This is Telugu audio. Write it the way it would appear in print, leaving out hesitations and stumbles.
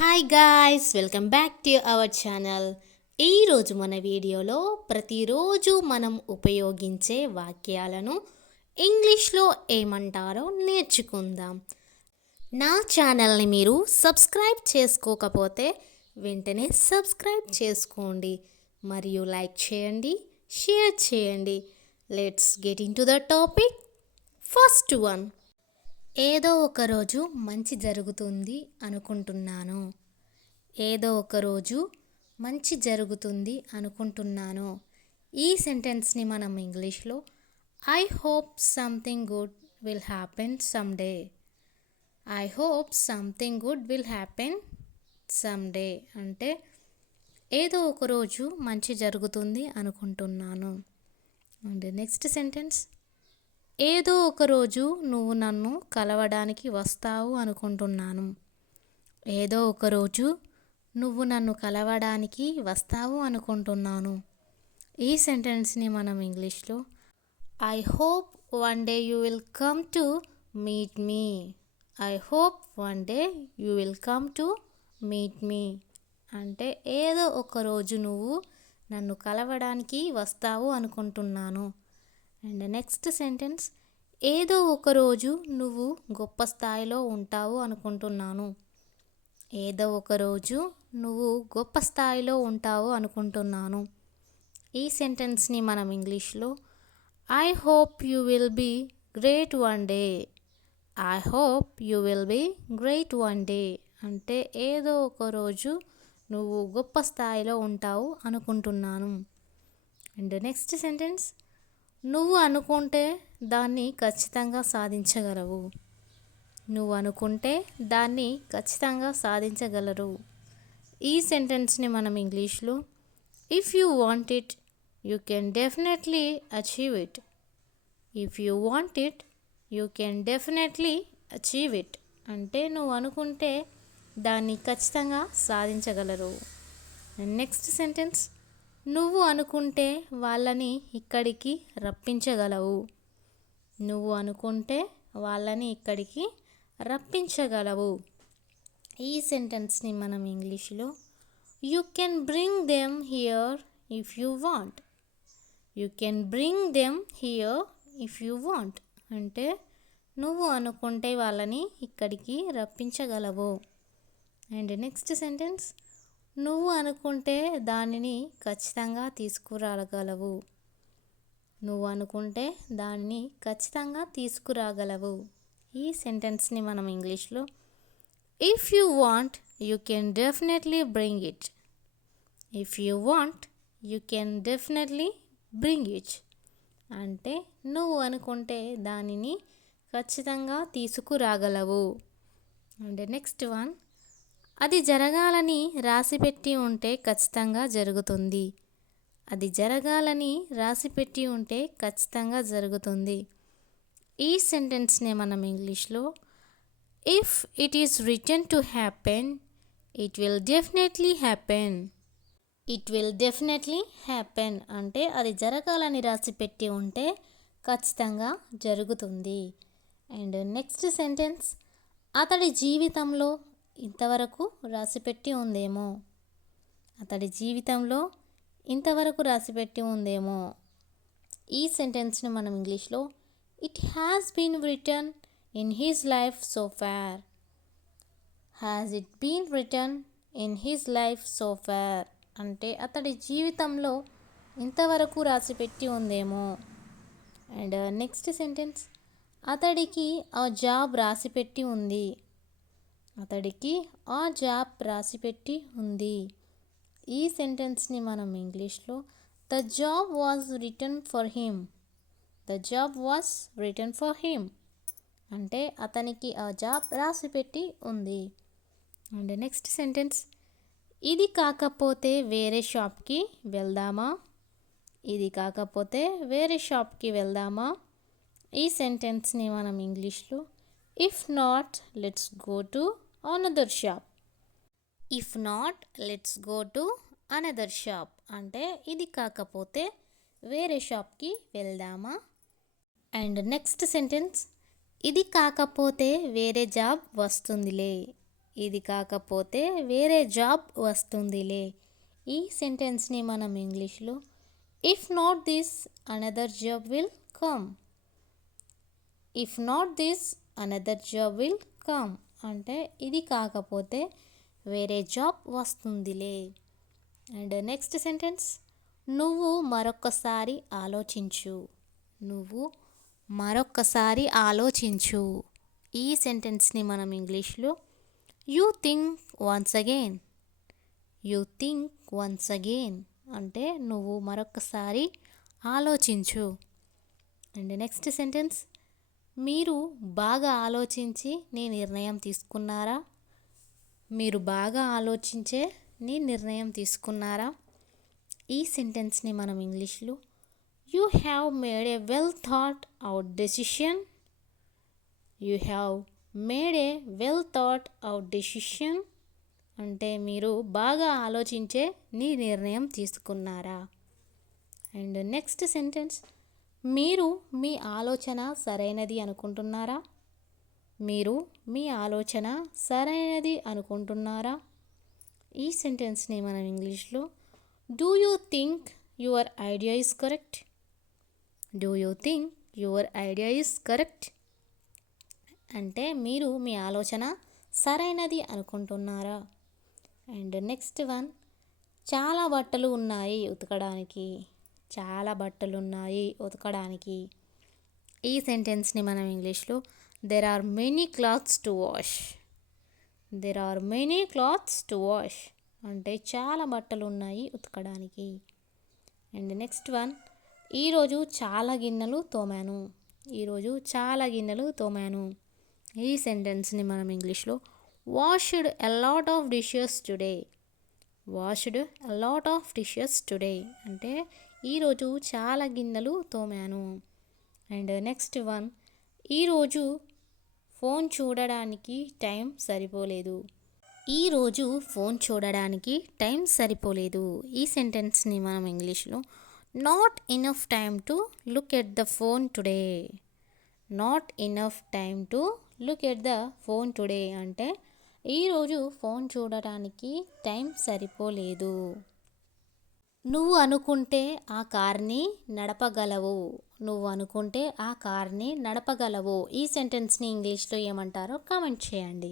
Hi guys, welcome back to our channel. ఈరోజు మన వీడియోలో ప్రతిరోజు మనం ఉపయోగించే వాక్యాలను ఇంగ్లీష్లో ఏమంటారో నేర్చుకుందాం. నా ఛానల్ని మీరు సబ్స్క్రైబ్ చేసుకోకపోతే వెంటనే సబ్స్క్రైబ్ చేసుకోండి మరియు లైక్ చేయండి, షేర్ చేయండి. Let's get in to the topic. First one, ఏదో ఒకరోజు మంచి జరుగుతుంది అనుకుంటున్నాను. ఏదో ఒకరోజు మంచి జరుగుతుంది అనుకుంటున్నాను. ఈ సెంటెన్స్ని మనం ఇంగ్లీష్లో I hope something good will happen someday. I hope something good will happen someday అంటే ఏదో ఒకరోజు మంచి జరుగుతుంది అనుకుంటున్నాను. అండ్ నెక్స్ట్ సెంటెన్స్, ఏదో ఒకరోజు నువ్వు నన్ను కలవడానికి వస్తావు అనుకుంటున్నాను. ఏదో ఒకరోజు నువ్వు నన్ను కలవడానికి వస్తావు అనుకుంటున్నాను. ఈ సెంటెన్స్ని మనం ఇంగ్లీష్లో I hope one day you will come to meet me. I hope one day you will come to meet me అంటే ఏదో ఒకరోజు నువ్వు నన్ను కలవడానికి వస్తావు అనుకుంటున్నాను. అండ్ నెక్స్ట్ సెంటెన్స్, ఏదో ఒకరోజు నువ్వు గొప్ప స్థాయిలో ఉంటావు అనుకుంటున్నాను. ఏదో ఒకరోజు నువ్వు గొప్ప స్థాయిలో ఉంటావు అనుకుంటున్నాను. ఈ సెంటెన్స్ని మనం ఇంగ్లీష్లో I hope you will be great one day. I hope you will be great one day అంటే ఏదో ఒకరోజు నువ్వు గొప్ప స్థాయిలో ఉంటావు అనుకుంటున్నాను. అండ్ నెక్స్ట్ సెంటెన్స్, నువ్వు అనుకుంటే దాన్ని ఖచ్చితంగా సాధించగలవు. నువ్వు అనుకుంటే దాన్ని ఖచ్చితంగా సాధించగలరు. ఈ సెంటెన్స్ని మనం ఇంగ్లీష్లో if you want it you can definitely achieve it. If you want it you can definitely achieve it అంటే నువ్వు అనుకుంటే దాన్ని ఖచ్చితంగా సాధించగలరు. నెక్స్ట్ సెంటెన్స్, నువ్వు అనుకుంటే వాళ్ళని ఇక్కడికి రప్పించగలవు. నువ్వు అనుకుంటే వాళ్ళని ఇక్కడికి రప్పించగలవు. ఈ సెంటెన్స్ని మనం ఇంగ్లీష్లో you can bring them here if you want. You can bring them here if you want అంటే నువ్వు అనుకుంటే వాళ్ళని ఇక్కడికి రప్పించగలవు. అండ్ నెక్స్ట్ సెంటెన్స్, నువ్వు అనుకుంటే దానిని ఖచ్చితంగా తీసుకురాగలవు. నువ్వు అనుకుంటే దానిని ఖచ్చితంగా తీసుకురాగలవు. ఈ సెంటెన్స్ని మనం ఇంగ్లీష్లో if you want you can definitely bring it. If you want you can definitely bring it అంటే నువ్వు అనుకుంటే దానిని ఖచ్చితంగా తీసుకురాగలవు. అండ్ నెక్స్ట్ వన్, అది జరగాలని రాసిపెట్టి ఉంటే ఖచ్చితంగా జరుగుతుంది. అది జరగాలని రాసిపెట్టి ఉంటే ఖచ్చితంగా జరుగుతుంది. ఈ సెంటెన్స్నే మనం ఇంగ్లీష్లో if it is return to happen it will definitely happen. It will definitely happen అంటే అది జరగాలని రాసిపెట్టి ఉంటే ఖచ్చితంగా జరుగుతుంది. అండ్ నెక్స్ట్ సెంటెన్స్, అతడి జీవితంలో ఇంతవరకు రాసిపెట్టి ఉందేమో. అతడి జీవితంలో ఇంతవరకు రాసిపెట్టి ఉందేమో. ఈ సెంటెన్స్ని మనం ఇంగ్లీష్లో it has been written in his life so far. Has it been written in his life so far అంటే అతడి జీవితంలో ఇంతవరకు రాసిపెట్టి ఉందేమో. అండ్ నెక్స్ట్ సెంటెన్స్, అతడికి ఆ జాబ్ రాసిపెట్టి ఉంది. అతడికి ఆ జాబ్ రాసిపెట్టి ఉంది. ఈ సెంటెన్స్ని మనం ఇంగ్లీష్లో the job was written for him. The job was written for him అంటే అతనికి ఆ జాబ్ రాసిపెట్టి ఉంది. అండ్ నెక్స్ట్ సెంటెన్స్, ఇది కాకపోతే వేరే షాప్కి వెళ్దామా. ఇది కాకపోతే వేరే షాప్కి వెళ్దామా. ఈ సెంటెన్స్ని మనం ఇంగ్లీష్లో if not let's go to another shop. If not let's go to another shop అంటే ఇది కాకపోతే వేరే షాప్కి వెళ్దామా. అండ్ నెక్స్ట్ సెంటెన్స్, ఇది కాకపోతే వేరే జాబ్ వస్తుందిలే. ఇది కాకపోతే వేరే జాబ్ వస్తుందిలే. ఈ సెంటెన్స్ని మనం ఇంగ్లీష్లో if not this another job will come. If not this another job will come అంటే ఇది కాకపోతే వేరే జాబ్ వస్తుందిలే. అండ్ నెక్స్ట్ సెంటెన్స్, నువ్వు మరొక్కసారి ఆలోచించు. నువ్వు మరొక్కసారి ఆలోచించు. ఈ సెంటెన్స్ని మనం ఇంగ్లీష్లో you think once again. You think once again అంటే నువ్వు మరొక్కసారి ఆలోచించు. అండ్ నెక్స్ట్ సెంటెన్స్, మీరు బాగా ఆలోచించి నీ నిర్ణయం తీసుకున్నారా. మీరు బాగా ఆలోచించే నీ నిర్ణయం తీసుకున్నారా. ఈ సెంటెన్స్ని మనం ఇంగ్లీష్లో you have made A well thought out decision. You have made A well thought out decision అంటే మీరు బాగా ఆలోచించే నీ నిర్ణయం తీసుకున్నారా. అండ్ నెక్స్ట్ సెంటెన్స్, మీరు మీ ఆలోచన సరైనది అనుకుంటున్నారా. మీరు మీ ఆలోచన సరైనది అనుకుంటున్నారా. ఈ సెంటెన్స్ని మనం ఇంగ్లీష్లో do you think your idea is correct. Do you think your idea is correct అంటే మీరు మీ ఆలోచన సరైనది అనుకుంటున్నారా. అండ్ నెక్స్ట్ వన్, చాలా బట్టలు ఉన్నాయి ఉతకడానికి. చాలా బట్టలు ఉన్నాయి ఉతకడానికి. ఈ సెంటెన్స్ని మనం ఇంగ్లీష్లో there are many clothes to wash. There are many clothes to wash అంటే చాలా బట్టలు ఉన్నాయి ఉతకడానికి. అండ్ నెక్స్ట్ వన్, ఈరోజు చాలా గిన్నెలు తోమాను. ఈరోజు చాలా గిన్నెలు తోమాను. ఈ సెంటెన్స్ని మనం ఇంగ్లీష్లో washed a lot of dishes today. Washed a lot of dishes today అంటే ఈరోజు చాలా గిన్నెలు తోమాను. అండ్ నెక్స్ట్ వన్, ఈరోజు ఫోన్ చూడడానికి టైం సరిపోలేదు. ఈరోజు ఫోన్ చూడడానికి టైం సరిపోలేదు. ఈ సెంటెన్స్ని మనం ఇంగ్లీష్లో not enough time to look at the phone today. Not enough time to look at the phone today అంటే ఈరోజు ఫోన్ చూడటానికి టైం సరిపోలేదు. నువ్వు అనుకుంటే ఆ కార్ని నడపగలవు. నువ్వు అనుకుంటే ఆ కార్ని నడపగలవు. ఈ సెంటెన్స్ని ఇంగ్లీష్లో ఏమంటారో కామెంట్ చేయండి.